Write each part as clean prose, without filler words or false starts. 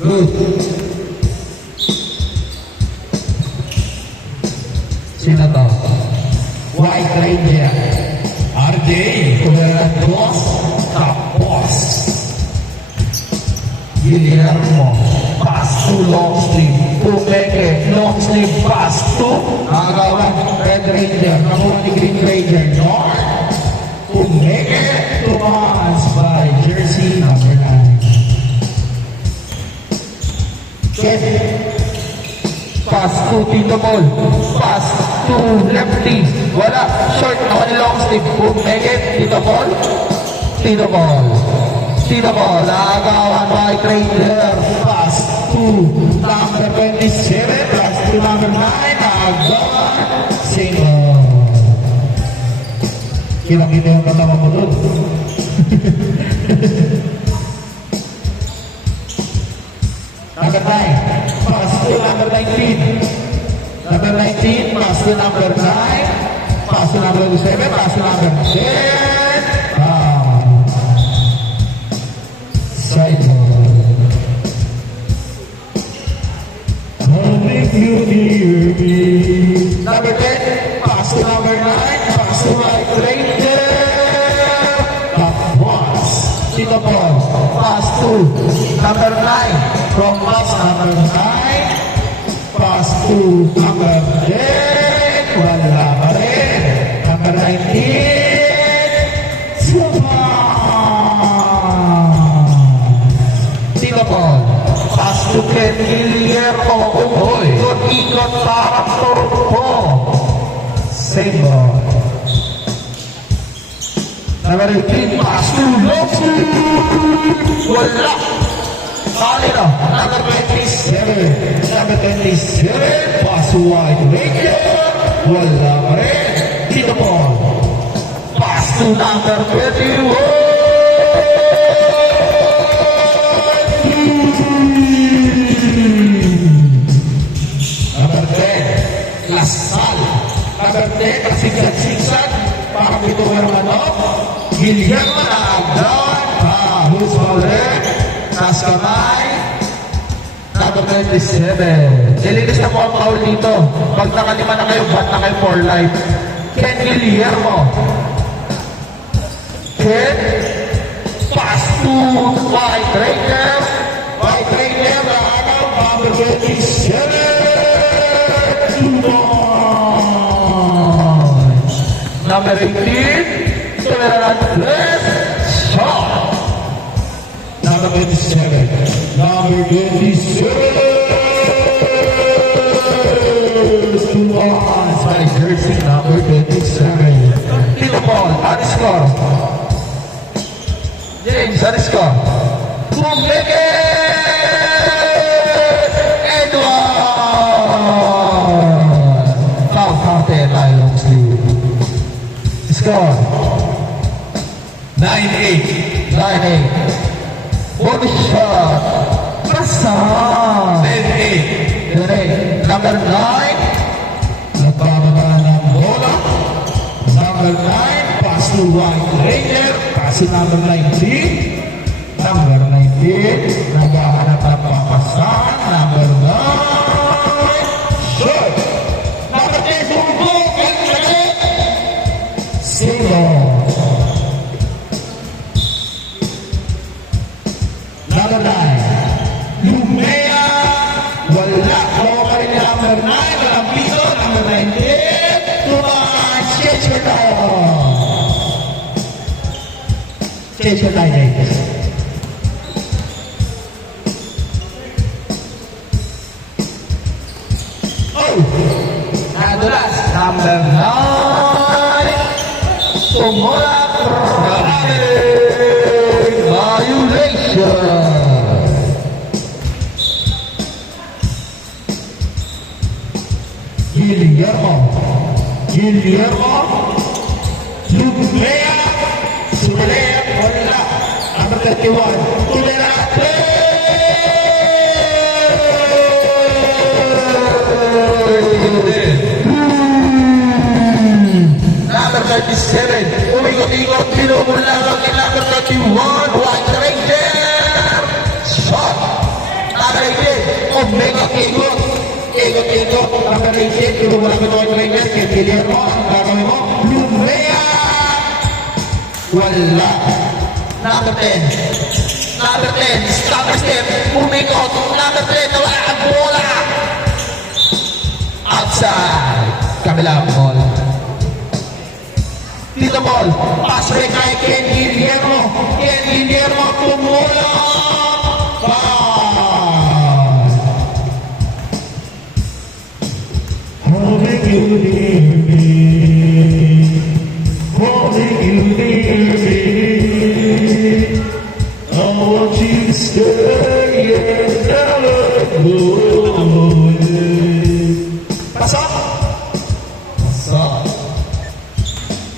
Good. Sino to? White Ranger. RJ. Kumaran boss. Top boss. Guillermo. Pass to long sleeve. Pumeke. Long sleeve pass to. Agawan. Red Ranger. Nakuha ni Green Ranger. North. Pumeke. Tumas by jersey number 9. Ken. Pass to Tito Paul. Pass to lefty. Wala. Short. Nakuha ni long sleeve. Pumeke. Tito Paul. Tito Paul. Tito Paul. Agawan by Ranger. Pass to number 27. Pass to number 9. Agawan. Single. Kita-kita yung katawa mo doon. Number 9. Pass to number 19. Number 19. Pass to number 9. Pass to number 7. Pass to number 10. Side ball. Only beauty you need. Number 10. Pass to number 9. Pass to White Ranger. Top once. Tito Paul. Pass to number 9. From pass number 9. Pass to number 10. Wala pa rin. Number 19. Tito Paul. Pass to Ken Guillermo. Ikot para turbo. Same ball. Number 18. Pass to Loki. Wala. Solid. Number 27. Number 27. Pass to White Ranger. Wala pa rin. Tito Paul. Pass to number 21. Number 10. Lasal. Number 10. Sigsag-sigsag. Para dito meron ano. Guillermo na agad. Who's ulit? Taas kamay. Number 27. Nilinis na po ang foul dito. Pag nakalima na kayo, bat na kayo for life. Ken Guillermo. Ken. Pass to White Ranger. White Ranger. Number 27. Number 18. Tolerant shot. Number 27. Number 27. By jersey number 27. Tito Paul, ano score? James, ano score? Pumeke! Edward! Count-counted tayo long sleeve. Score. 9-8. 9-8. Bonus shot. Prasa. 10-8. 10-8. Number 9. Nagbababa ng bola. Number 9. Pass to White Ranger. Pass to number 19. Number 19. Naghahanap ng papasan. Number 9. Shot. Number 10. Bumbo. Single. Number 9. Lumea. Wala. Bawa pa rin number 9. Walang piso. Number 19. Tumas. Cheche tayo. Cheche tayo, guys. Oh! Nadulas. Number 9. Tumulak. Violation. Guillermo. Lumea. Sumalea. Wala. Number 31. Tolerante. Number 37. Umikot-ikot. Pinumula ng number 31. White Ranger. Shot. Number Omega ikot. Ikot. Number 18, ibubulan ko ito trainer. Kay Guillermo, ang gagawin mo? Lumea! Wala. Number 10. Number 10, stopper step. Umikot. Number 10, nawala ang bola. Outside. Kabilang ball. Dito ball. Pass break kay Ken Guillermo. Ken Guillermo tumulong. Holding you near me. Holding you near me. I want you to stay and never go away. Pasok! Pasok!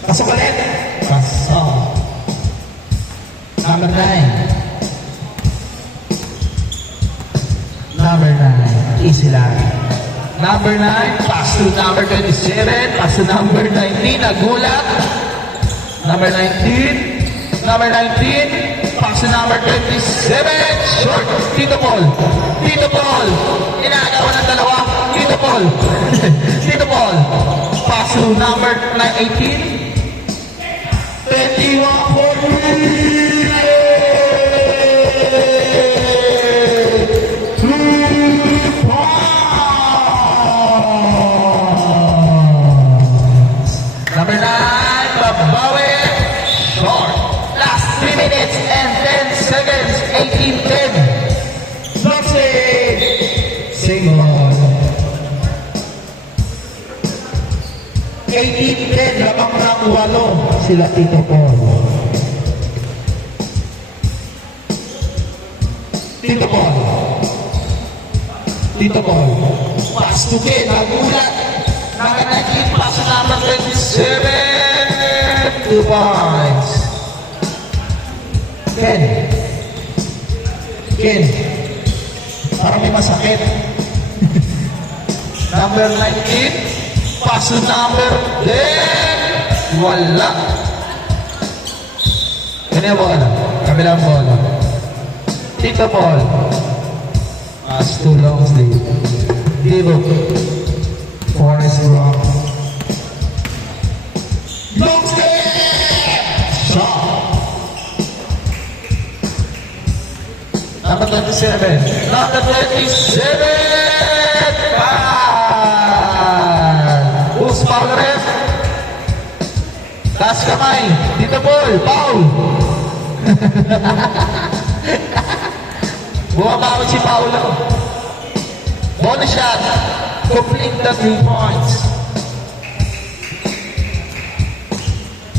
Pasok ulit! Pasok! Number 9. Number 9. Easy lang. Number 9, pass to number 27, pass to number 19, nagulat. Number 19, pass to number 27, short. Tito Paul, inagawa ng dalawa. Tito Paul, pass to number 18, 21 for Number 9, babawi, short. Last 3 minutes and 10 seconds, 18-10. That's it. Single. 18-10, labang ng 8 sila Tito Paul. Tito Paul. Pass to Ken, nagulat. Naka-19, pass to number 27. 2 points. Ken. Parang may masakit. Number 19, pass to number 10. Wala. Ganyan bola. Kabilang bola. Tito Paul. Pass to long sleeve. Divo. Forest Rock. Long sleeve! Shot. Number 27. Number 27. Foul. Who's foul na rin? Taas kamay. Dito Paul. Foul. Bumabawi si Paulo. Bonus shot. Complete the 3 points.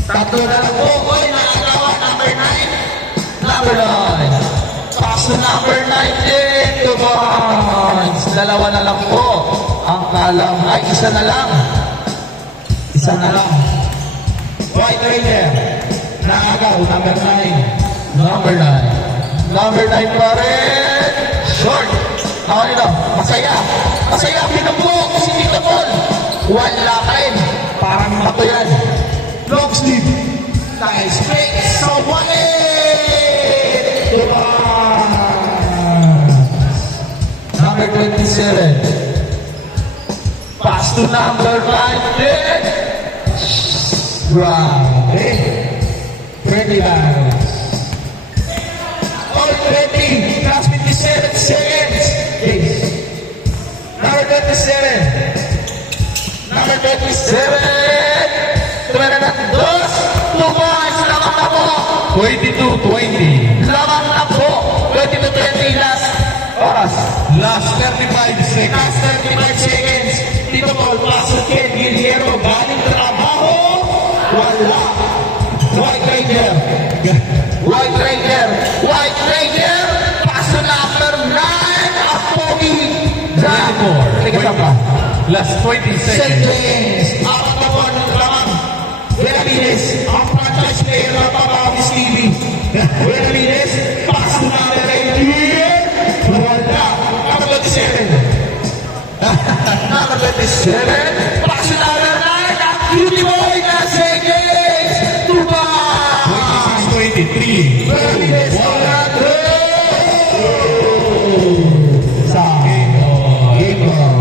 Tatlo na lang po. Oy, nakagawa. Number 9. Number 9. Pass to number 19. 2 points. Dalawa na lang po. Ang kalam ay isa na lang. White Ranger. Nakagaw. Number 9. Number 9 pa rin. Short. Ako nito. Masaya. Pinabuk. Si Tito Paul. Wala ka rin. Parang mato yan. Long sleeve. Nice fake. So, wallet. Diba? Number 27. Pass to number 19. Grabe. 20 balls. All 20. Last 57 seconds. Please. Number 27. Number 27. Tumera na 2 points. Lamang na po. 22-20. Lamang na po. 22-20. Last oras. Last 35 seconds. Last 35 seconds. Tito Paul, pasok Ken Guillermo. Galing trabaho. Wala. White Ranger. Pass to number 9. Apogi. Teka pa. Last 20 seconds. Apat na buwan ng lamang. Benavides, ang franchise player ng Pabawis TV. Benavides, pass to number 18. Wala. Number 27. Number 27. Pass to number 9. Ang cutie boy na seconds. Tuba. 26-23. Benavides, Sa akin. Rico.